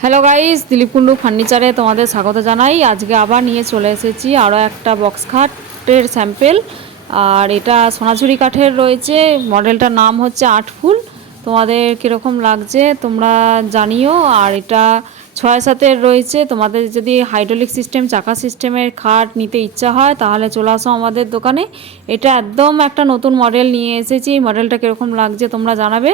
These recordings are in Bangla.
হ্যালো গাইস, দিলীপ কুন্ডু ফার্নিচারে তোমাদের স্বাগত জানাই। আজকে আবার নিয়ে চলে এসেছি আরও একটা বক্স খাটের স্যাম্পেল। আর এটা সোনাঝুরি কাঠের রয়েছে, মডেলটার নাম হচ্ছে আটফুল। তোমাদের কীরকম লাগছে তোমরা জানিও। আর এটা 6-7-এর রয়েছে। তোমাদের যদি হাইড্রোলিক সিস্টেম চাকা সিস্টেমের খাট নিতে ইচ্ছা হয় তাহলে চলে আসো আমাদের দোকানে। এটা একদম একটা নতুন মডেল নিয়ে এসেছি। মডেলটা কীরকম লাগছে তোমরা জানাবে।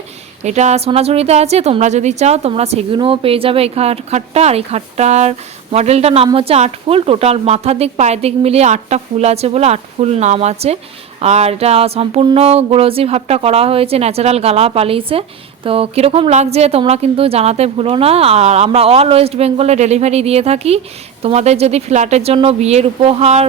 এটা সোনাঝুরিতে আছে, তোমরা যদি চাও তোমরা সেগুলোও পেয়ে যাবে এই খাটটা। আর এই খাটটার মডেলটার নাম হচ্ছে আটফুল। টোটাল মাথার দিক পায়ের দিক মিলিয়ে 8টা ফুল আছে বলে আটফুল নাম আছে। আর এটা সম্পূর্ণ গ্লোসি ভাবটা করা হয়েছে ন্যাচারাল গালা পালিশে। তো কীরকম লাগছে তোমরা কিন্তু জানাতে ভুলো না। আর আমরা অল ওয়েস্ট বেঙ্গলে ডেলিভারি দিয়ে থাকি। তোমাদের যদি ফ্ল্যাটের জন্য বিয়ের উপহার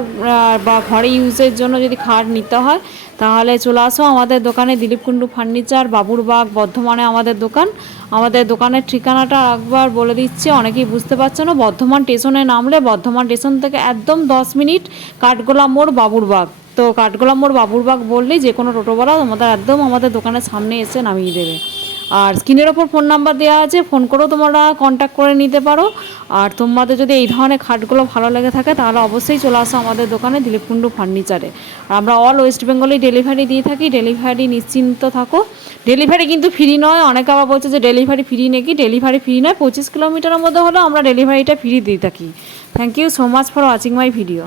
বা ঘরে ইউজের জন্য যদি খাট নিতে হয় তাহলে চলে আসো আমাদের দোকানে। দিলীপ কুন্ডু ফার্নিচার, বাবুরবাগ, বর্ধমানে আমাদের দোকান। আমাদের দোকানের ঠিকানাটা একবার বলে দিচ্ছি, অনেকেই বুঝতে পারছো না। বর্ধমান স্টেশনে নামলে বর্ধমান স্টেশন থেকে একদম 10 মিনিট কাঠগোলা মোড়, বাবুরবাগ। তো কাঠগোলা মোড় বাবুরবাগ বললেই যে কোনো টোটোওয়ালা আমাদের দোকানের সামনে এসে নামিয়ে দেবে। আর স্ক্রিনের ওপর ফোন নাম্বার দেওয়া আছে, ফোন করেও তোমরা কন্ট্যাক্ট করে নিতে পারো। আর তোমাদের যদি এই ধরনের খাটগুলো ভালো লেগে থাকে তাহলে অবশ্যই চলে আসো আমাদের দোকানে দিলীপ কুন্ডু ফার্নিচারে। আর আমরা অল ওয়েস্ট বেঙ্গলেই ডেলিভারি দিয়ে থাকি। ডেলিভারি নিশ্চিন্ত থাকো। ডেলিভারি কিন্তু ফ্রি নয়। অনেকে আবার বলছে যে ডেলিভারি ফ্রি নাকি। ডেলিভারি ফ্রি নয়, 25 কিলোমিটারের মধ্যে হলেও আমরা ডেলিভারিটা ফ্রি দিয়ে থাকি। Thank you so much for watching my video.